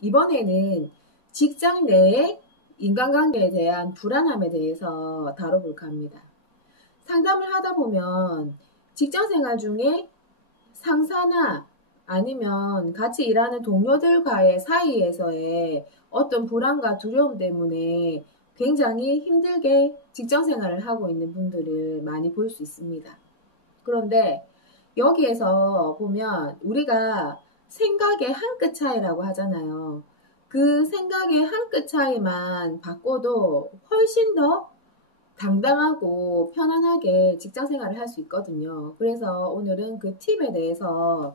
이번에는 직장 내의 인간관계에 대한 불안함에 대해서 다뤄볼까 합니다. 상담을 하다 보면 직장생활 중에 상사나 아니면 같이 일하는 동료들과의 사이에서의 어떤 불안과 두려움 때문에 굉장히 힘들게 직장생활을 하고 있는 분들을 많이 볼 수 있습니다. 그런데 여기에서 보면 우리가 생각의 한 끗 차이라고 하잖아요. 그 생각의 한 끗 차이만 바꿔도 훨씬 더 당당하고 편안하게 직장 생활을 할 수 있거든요. 그래서 오늘은 그 팁에 대해서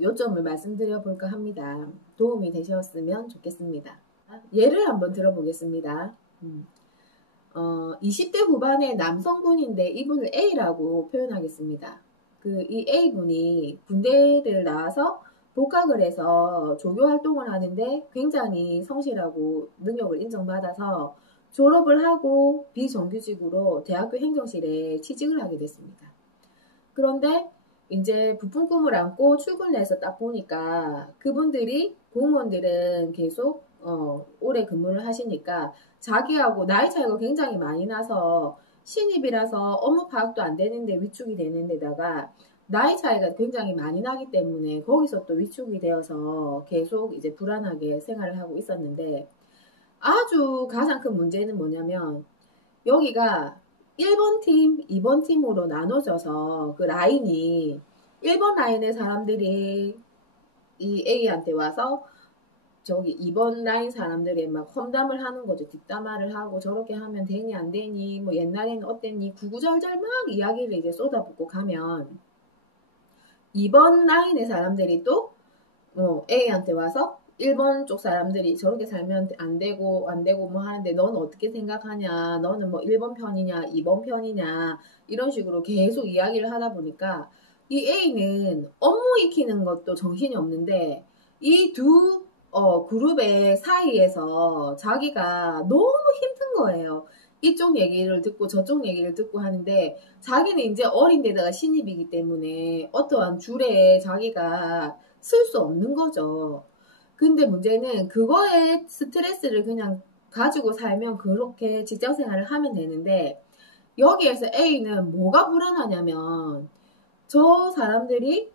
요점을 말씀드려 볼까 합니다. 도움이 되셨으면 좋겠습니다. 예를 한번 들어보겠습니다. 20대 후반의 남성분인데 이분을 A라고 표현하겠습니다. 이 A분이 군대를 나와서 복학을 해서 조교 활동을 하는데 굉장히 성실하고 능력을 인정받아서 졸업을 하고 비정규직으로 대학교 행정실에 취직을 하게 됐습니다. 그런데 이제 부푼 꿈을 안고 출근을 해서 딱 보니까 그분들이 공무원들은 계속 오래 근무를 하시니까 자기하고 나이 차이가 굉장히 많이 나서 신입이라서 업무 파악도 안 되는데 위축이 되는 데다가 나이 차이가 굉장히 많이 나기 때문에 거기서 또 위축이 되어서 계속 이제 불안하게 생활을 하고 있었는데 아주 가장 큰 문제는 뭐냐면 여기가 1번 팀, 2번 팀으로 나눠져서 그 라인이 1번 라인의 사람들이 이 A한테 와서 저기 2번 라인 사람들이 막 험담을 하는 거죠. 뒷담화를 하고 저렇게 하면 되니 안 되니 뭐 옛날에는 어땠니 구구절절 막 이야기를 이제 쏟아붓고 가면 2번 라인의 사람들이 또 A한테 와서 1번 쪽 사람들이 저렇게 살면 안 되고 뭐 하는데 너는 어떻게 생각하냐 너는 뭐 1번 편이냐 2번 편이냐 이런 식으로 계속 이야기를 하다 보니까 이 A는 업무 익히는 것도 정신이 없는데 이 두 그룹의 사이에서 자기가 너무 힘든 거예요. 이쪽 얘기를 듣고 저쪽 얘기를 듣고 하는데 자기는 이제 어린 데다가 신입이기 때문에 어떠한 줄에 자기가 쓸 수 없는 거죠. 근데 문제는 그거에 스트레스를 그냥 가지고 살면 그렇게 직장 생활을 하면 되는데 여기에서 A는 뭐가 불안하냐면 저 사람들이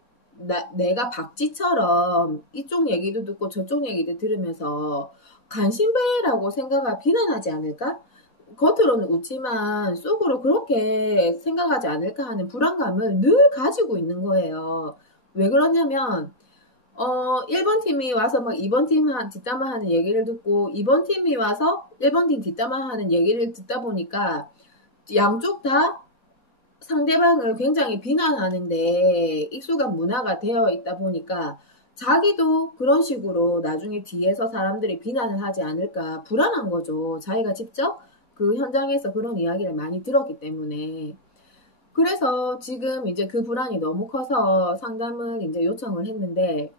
내가 박쥐처럼 이쪽 얘기도 듣고 저쪽 얘기도 들으면서 간신배라고 생각하 비난하지 않을까? 겉으로는 웃지만 속으로 그렇게 생각하지 않을까 하는 불안감을 늘 가지고 있는 거예요. 왜 그러냐면 1번 팀이 와서 막 2번 팀 뒷담화하는 얘기를 듣고 2번 팀이 와서 1번 팀 뒷담화하는 얘기를 듣다 보니까 양쪽 다 상대방을 굉장히 비난하는데 익숙한 문화가 되어 있다 보니까 자기도 그런 식으로 나중에 뒤에서 사람들이 비난을 하지 않을까 불안한 거죠. 자기가 직접 그 현장에서 그런 이야기를 많이 들었기 때문에. 그래서 지금 이제 그 불안이 너무 커서 상담을 이제 요청을 했는데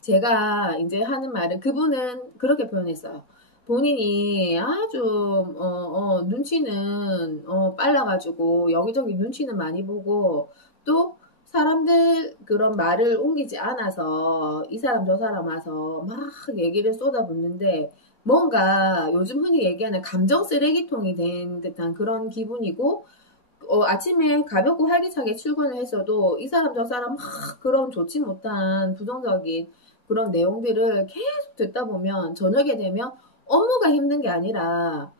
제가 이제 하는 말은 그분은 그렇게 표현했어요. 본인이 아주 눈치는 빨라가지고 여기저기 눈치는 많이 보고 또 사람들 그런 말을 옮기지 않아서 이 사람 저 사람 와서 막 얘기를 쏟아붓는데 뭔가 요즘 흔히 얘기하는 감정 쓰레기통이 된 듯한 그런 기분이고 아침에 가볍고 활기차게 출근을 했어도 이 사람 저 사람 막 그런 좋지 못한 부정적인 그런 내용들을 계속 듣다 보면 저녁에 되면 업무가 힘든 게 아니라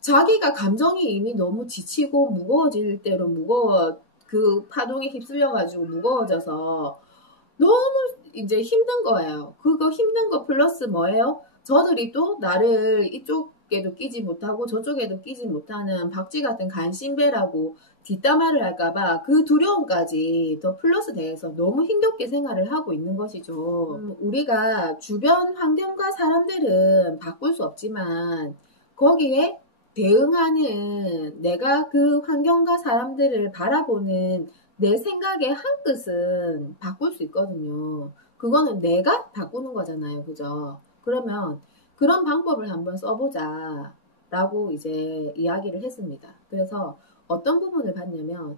자기가 감정이 이미 너무 지치고 무거워질 대로 그 파동에 휩쓸려 가지고 무거워져서 너무 이제 힘든 거예요. 그거 힘든 거 플러스 뭐예요? 저들이 또 나를 이쪽에도 끼지 못하고 저쪽에도 끼지 못하는 박쥐 같은 간신배라고 뒷담화를 할까봐 그 두려움까지 더 플러스 돼서 너무 힘겹게 생활을 하고 있는 것이죠. 우리가 주변 환경과 사람들은 바꿀 수 없지만 거기에 대응하는 내가 그 환경과 사람들을 바라보는 내 생각의 한 끗은 바꿀 수 있거든요. 그거는 내가 바꾸는 거잖아요. 그죠? 그러면 그런 방법을 한번 써보자 라고 이제 이야기를 했습니다. 그래서 어떤 부분을 봤냐면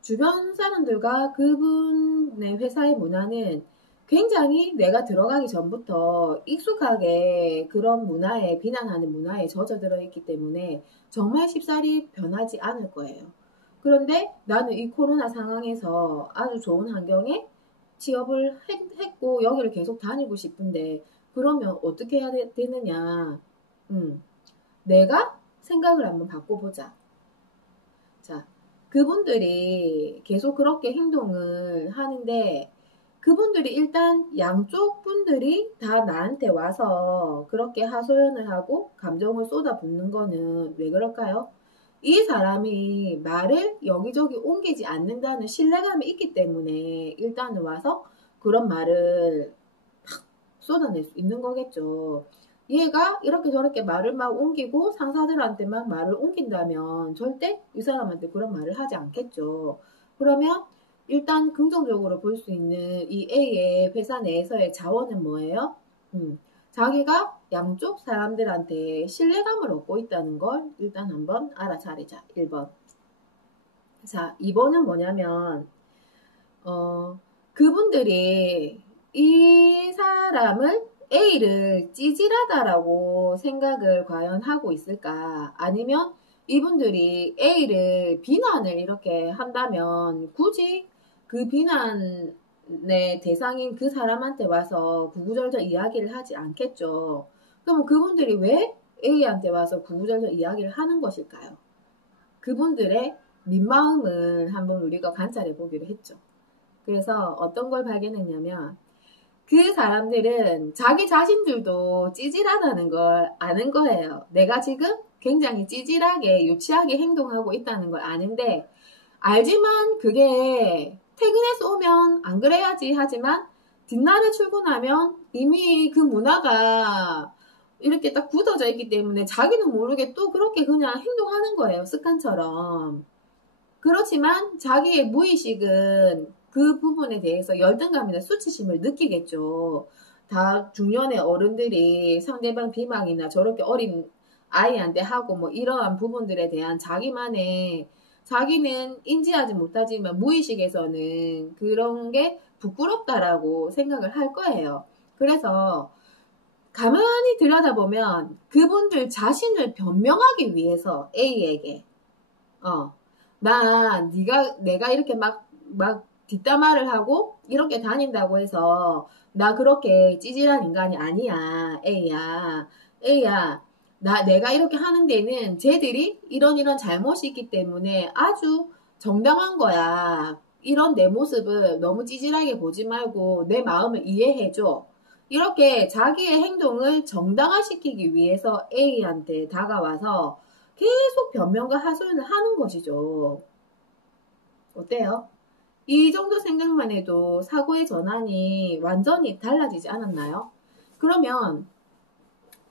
주변 사람들과 그분의 회사의 문화는 굉장히 내가 들어가기 전부터 익숙하게 그런 문화에, 비난하는 문화에 젖어들어 있기 때문에 정말 쉽사리 변하지 않을 거예요. 그런데 나는 이 코로나 상황에서 아주 좋은 환경에 취업을 했고 여기를 계속 다니고 싶은데 그러면 어떻게 해야 되느냐. 내가 생각을 한번 바꿔보자. 자, 그분들이 계속 그렇게 행동을 하는데 그분들이 일단 양쪽 분들이 다 나한테 와서 그렇게 하소연을 하고 감정을 쏟아붓는 거는 왜 그럴까요? 이 사람이 말을 여기저기 옮기지 않는다는 신뢰감이 있기 때문에 일단은 와서 그런 말을 팍 쏟아낼 수 있는 거겠죠. 얘가 이렇게 저렇게 말을 막 옮기고 상사들한테 막 말을 옮긴다면 절대 이 사람한테 그런 말을 하지 않겠죠. 그러면 일단 긍정적으로 볼 수 있는 이 A의 회사 내에서의 자원은 뭐예요? 자기가 양쪽 사람들한테 신뢰감을 얻고 있다는 걸 일단 한번 알아차리자. 1번. 자, 2번은 뭐냐면 그분들이 이 사람을 A를 찌질하다라고 생각을 과연 하고 있을까? 아니면 이분들이 A를 비난을 이렇게 한다면 굳이 그 비난의 대상인 그 사람한테 와서 구구절절 이야기를 하지 않겠죠. 그러면 그분들이 왜 A한테 와서 구구절절 이야기를 하는 것일까요? 그분들의 민마음을 한번 우리가 관찰해 보기로 했죠. 그래서 어떤 걸 발견했냐면 그 사람들은 자기 자신들도 찌질하다는 걸 아는 거예요. 내가 지금 굉장히 찌질하게 유치하게 행동하고 있다는 걸 아는데 알지만 그게 퇴근해서 오면 안 그래야지 하지만 뒷날에 출근하면 이미 그 문화가 이렇게 딱 굳어져 있기 때문에 자기는 모르게 또 그렇게 그냥 행동하는 거예요. 습관처럼. 그렇지만 자기의 무의식은 그 부분에 대해서 열등감이나 수치심을 느끼겠죠. 다 중년의 어른들이 상대방 비방이나 저렇게 어린 아이한테 하고 뭐 이러한 부분들에 대한 자기만의 자기는 인지하지 못하지만 무의식에서는 그런 게 부끄럽다라고 생각을 할 거예요. 그래서 가만히 들여다보면 그분들 자신을 변명하기 위해서 A에게 내가 이렇게 막 뒷담화를 하고 이렇게 다닌다고 해서 나 그렇게 찌질한 인간이 아니야. A야 내가 이렇게 하는 데는 쟤들이 이런 잘못이 있기 때문에 아주 정당한 거야. 이런 내 모습을 너무 찌질하게 보지 말고 내 마음을 이해해줘. 이렇게 자기의 행동을 정당화시키기 위해서 A한테 다가와서 계속 변명과 하소연을 하는 것이죠. 어때요? 이 정도 생각만 해도 사고의 전환이 완전히 달라지지 않았나요? 그러면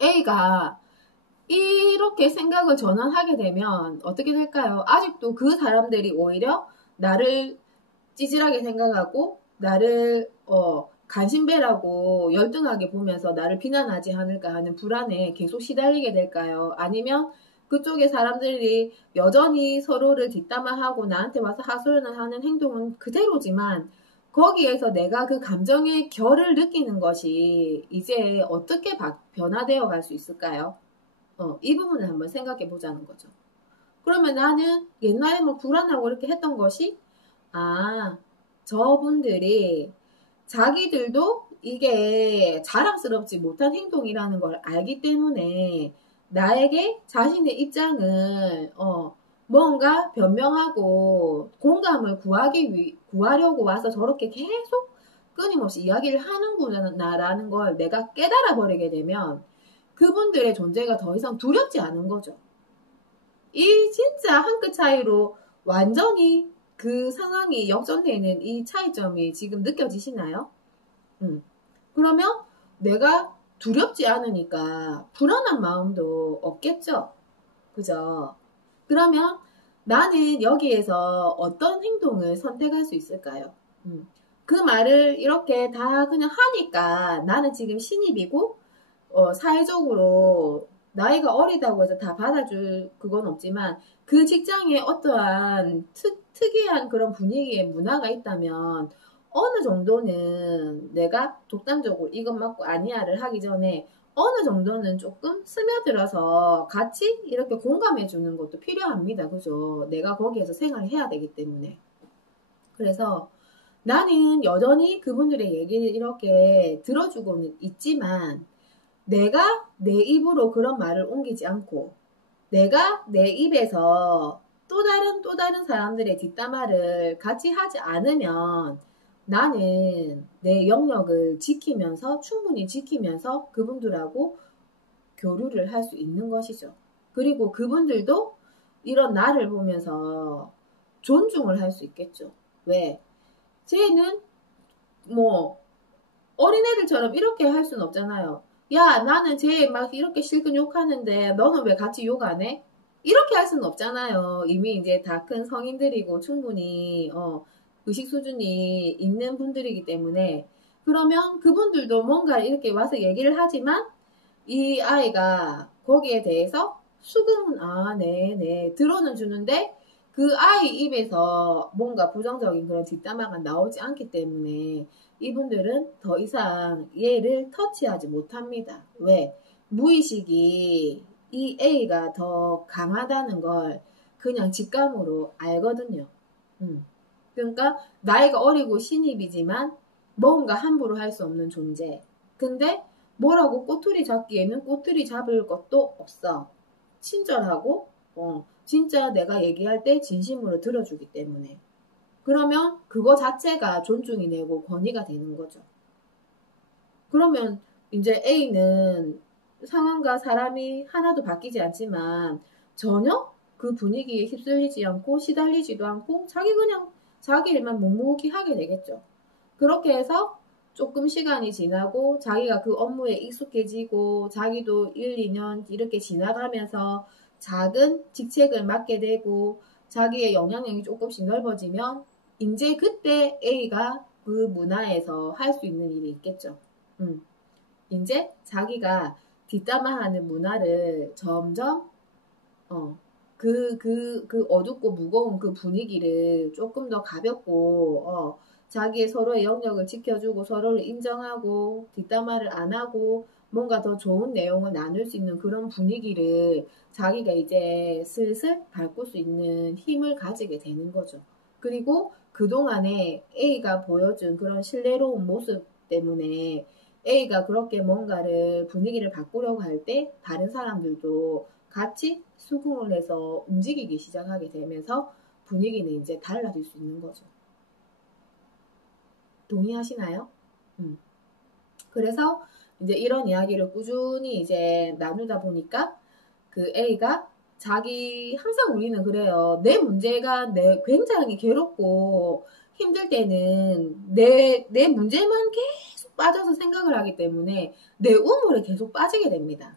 A가 이렇게 생각을 전환하게 되면 어떻게 될까요? 아직도 그 사람들이 오히려 나를 찌질하게 생각하고 나를 간신배라고 열등하게 보면서 나를 비난하지 않을까 하는 불안에 계속 시달리게 될까요? 아니면 그쪽의 사람들이 여전히 서로를 뒷담화하고 나한테 와서 하소연을 하는 행동은 그대로지만 거기에서 내가 그 감정의 결을 느끼는 것이 이제 어떻게 변화되어 갈 수 있을까요? 이 부분을 한번 생각해 보자는 거죠. 그러면 나는 옛날에 뭐 불안하고 이렇게 했던 것이 저분들이 자기들도 이게 자랑스럽지 못한 행동이라는 걸 알기 때문에 나에게 자신의 입장을 뭔가 변명하고 공감을 구하려고 와서 저렇게 계속 끊임없이 이야기를 하는구나라는 걸 내가 깨달아 버리게 되면 그분들의 존재가 더 이상 두렵지 않은 거죠. 이 진짜 한 끗 차이로 완전히 그 상황이 역전되는 이 차이점이 지금 느껴지시나요? 그러면 내가 두렵지 않으니까 불안한 마음도 없겠죠? 그죠? 그러면 나는 여기에서 어떤 행동을 선택할 수 있을까요? 그 말을 이렇게 다 그냥 하니까 나는 지금 신입이고 사회적으로 나이가 어리다고 해서 다 받아줄 그건 없지만 그 직장에 어떠한 특이한 그런 분위기의 문화가 있다면 어느 정도는 내가 독단적으로 이것 맞고 아니야를 하기 전에 어느 정도는 조금 스며들어서 같이 이렇게 공감해 주는 것도 필요합니다. 그죠? 내가 거기에서 생활을 해야 되기 때문에. 그래서 나는 여전히 그분들의 얘기를 이렇게 들어주고는 있지만 내가 내 입으로 그런 말을 옮기지 않고 내가 내 입에서 또 다른 사람들의 뒷담화를 같이 하지 않으면 나는 내 영역을 지키면서 충분히 지키면서 그분들하고 교류를 할 수 있는 것이죠. 그리고 그분들도 이런 나를 보면서 존중을 할 수 있겠죠. 왜? 쟤는 뭐 어린애들처럼 이렇게 할 수는 없잖아요. 야, 나는 쟤 막 이렇게 실컷 욕하는데 너는 왜 같이 욕 안 해? 이렇게 할 수는 없잖아요. 이미 이제 다 큰 성인들이고 충분히 의식 수준이 있는 분들이기 때문에 그러면 그분들도 뭔가 이렇게 와서 얘기를 하지만 이 아이가 거기에 대해서 수긍은 네 들어는 주는데 그 아이 입에서 뭔가 부정적인 그런 뒷담화가 나오지 않기 때문에 이분들은 더 이상 얘를 터치하지 못합니다. 왜? 무의식이 이 A가 더 강하다는 걸 그냥 직감으로 알거든요. 그러니까 나이가 어리고 신입이지만 뭔가 함부로 할 수 없는 존재. 근데 뭐라고 꼬투리 잡기에는 꼬투리 잡을 것도 없어. 친절하고 진짜 내가 얘기할 때 진심으로 들어주기 때문에. 그러면 그거 자체가 존중이 되고 권위가 되는 거죠. 그러면 이제 A는 상황과 사람이 하나도 바뀌지 않지만 전혀 그 분위기에 휩쓸리지 않고 시달리지도 않고 자기 일만 묵묵히 하게 되겠죠. 그렇게 해서 조금 시간이 지나고 자기가 그 업무에 익숙해지고 자기도 1, 2년 이렇게 지나가면서 작은 직책을 맡게 되고 자기의 영향력이 조금씩 넓어지면 이제 그때 A가 그 문화에서 할 수 있는 일이 있겠죠. 이제 자기가 뒷담화하는 문화를 점점 그 어둡고 무거운 그 분위기를 조금 더 가볍고 자기의 서로의 영역을 지켜주고 서로를 인정하고 뒷담화를 안 하고 뭔가 더 좋은 내용을 나눌 수 있는 그런 분위기를 자기가 이제 슬슬 바꿀 수 있는 힘을 가지게 되는 거죠. 그리고 그동안에 A가 보여준 그런 신뢰로운 모습 때문에 A가 그렇게 뭔가를 분위기를 바꾸려고 할 때 다른 사람들도 같이 수긍을 해서 움직이기 시작하게 되면서 분위기는 이제 달라질 수 있는 거죠. 동의하시나요? 그래서 이제 이런 이야기를 꾸준히 이제 나누다 보니까 그 A가 항상 우리는 그래요. 내 문제가 굉장히 괴롭고 힘들 때는 내 문제만 계속 빠져서 생각을 하기 때문에 내 우물에 계속 빠지게 됩니다.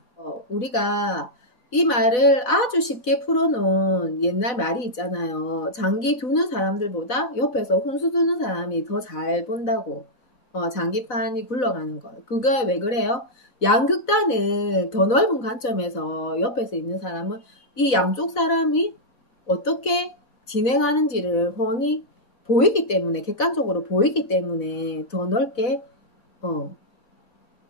우리가 이 말을 아주 쉽게 풀어놓은 옛날 말이 있잖아요. 장기 두는 사람들보다 옆에서 훈수 두는 사람이 더 잘 본다고. 장기판이 굴러가는 거. 그게 왜 그래요? 양극단을 더 넓은 관점에서 옆에서 있는 사람은 이 양쪽 사람이 어떻게 진행하는지를 훤히 보이기 때문에, 객관적으로 보이기 때문에 더 넓게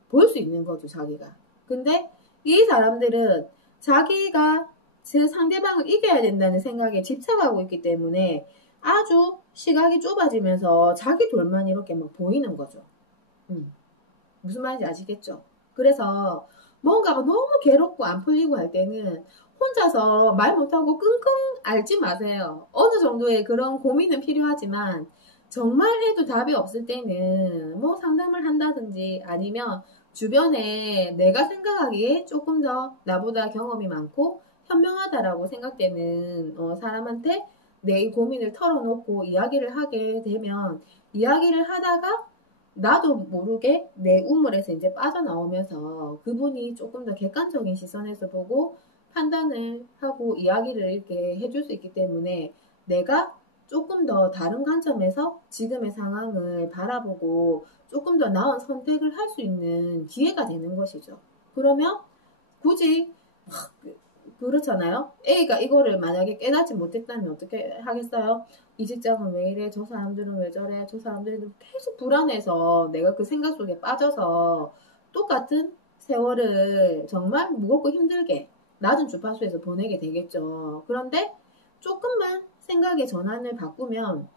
볼 수 있는 거죠, 자기가. 근데 이 사람들은 자기가 제 상대방을 이겨야 된다는 생각에 집착하고 있기 때문에 아주 시각이 좁아지면서 자기 돌만 이렇게 막 보이는 거죠. 무슨 말인지 아시겠죠? 그래서 뭔가가 너무 괴롭고 안 풀리고 할 때는 혼자서 말 못하고 끙끙 앓지 마세요. 어느 정도의 그런 고민은 필요하지만 정말 해도 답이 없을 때는 뭐 상담을 한다든지 아니면 주변에 내가 생각하기에 조금 더 나보다 경험이 많고 현명하다라고 생각되는 사람한테 내 고민을 털어놓고 이야기를 하게 되면 이야기를 하다가 나도 모르게 내 우물에서 이제 빠져나오면서 그분이 조금 더 객관적인 시선에서 보고 판단을 하고 이야기를 이렇게 해줄 수 있기 때문에 내가 조금 더 다른 관점에서 지금의 상황을 바라보고 조금 더 나은 선택을 할 수 있는 기회가 되는 것이죠. 그러면 굳이 그렇잖아요. A가 이거를 만약에 깨닫지 못했다면 어떻게 하겠어요? 이 직장은 왜 이래? 저 사람들은 왜 저래? 저 사람들은 계속 불안해서 내가 그 생각 속에 빠져서 똑같은 세월을 정말 무겁고 힘들게 낮은 주파수에서 보내게 되겠죠. 그런데 조금만 생각의 전환을 바꾸면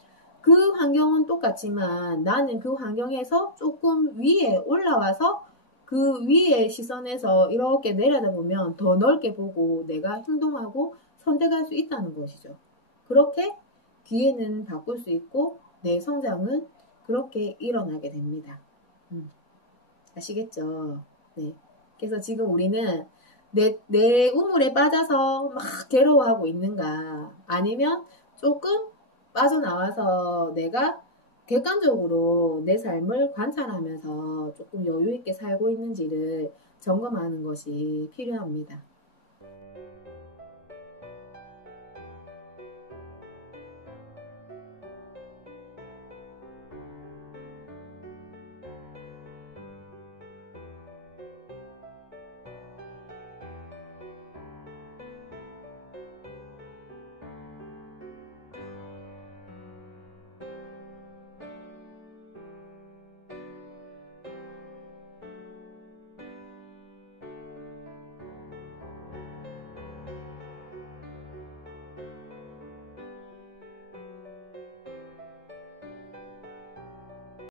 그 환경은 똑같지만 나는 그 환경에서 조금 위에 올라와서 그 위의 시선에서 이렇게 내려다보면 더 넓게 보고 내가 행동하고 선택할 수 있다는 것이죠. 그렇게 기회는 바꿀 수 있고 내 성장은 그렇게 일어나게 됩니다. 아시겠죠? 네. 그래서 지금 우리는 내 우물에 빠져서 막 괴로워하고 있는가? 아니면 조금 빠져나와서 내가 객관적으로 내 삶을 관찰하면서 조금 여유 있게 살고 있는지를 점검하는 것이 필요합니다.